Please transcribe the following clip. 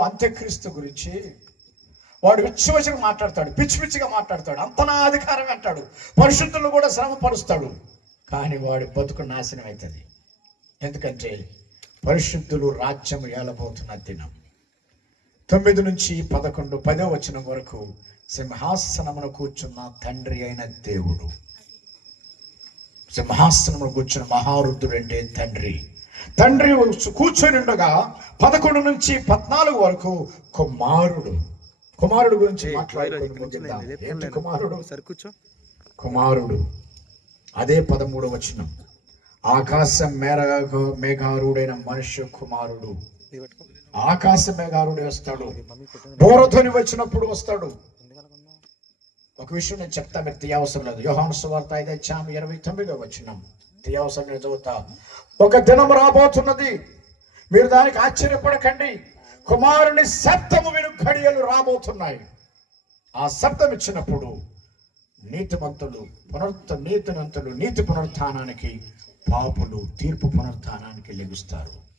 అంత్యక్రీస్తు గురించి వాడు పిచ్చి వచ్చిగా మాట్లాడతాడు పిచ్చి పిచ్చిగా మాట్లాడతాడు అంత నా అధికారం అంటాడు పరిశుద్ధులు కూడా శ్రమ పరుస్తాడు కానీ వాడి బతుకు నాశనం అవుతుంది ఎందుకంటే పరిశుద్ధులు రాజ్యం ఏలబోతున్న దినం. తొమ్మిది నుంచి పదకొండు పదో వచనం వరకు సింహాసనమును కూర్చున్న తండ్రి అయిన దేవుడు. సింహాసనమును కూర్చున్న మహారుద్ధుడు అంటే తండ్రి. తండ్రి కూర్చొని ఉండగా పదకొండు నుంచి పద్నాలుగు వరకు కుమారుడు. కుమారుడు గురించి మాట్లాడుకుంటూ ముగిద్దాం. ఏంటి కుమారుడు? కూర్చో. కుమారుడు. అదే పదమూడు వచనం. ఆకాశం మేర మేఘారుడైన మనుష్య కుమారుడు. ఆకాశ మేఘారుడు వస్తాడు. బోరధ్వని వచ్చినప్పుడు వస్తాడు. ఒక విషయం నేను చెప్తా మీరు తీయవసరం లేదు. యోహాను సువార్త ఐదు అధ్యాయం ఇరవై తొమ్మిదో వచ్చినాం తీయవసరం చదువుతా. ఒక దినం రాబోతున్నది. మీరు దానికి ఆశ్చర్యపడకండి. కుమారుని శబ్దము విను ఘడియలు రాబోతున్నాయి. ఆ శబ్దం ఇచ్చినప్పుడు నీతిమంతులు పునరుత్త నీతినంతులు నీతి పునరుత్నానికి పాపులు తీర్పు పునరుత్నానికి లెగుస్తారు.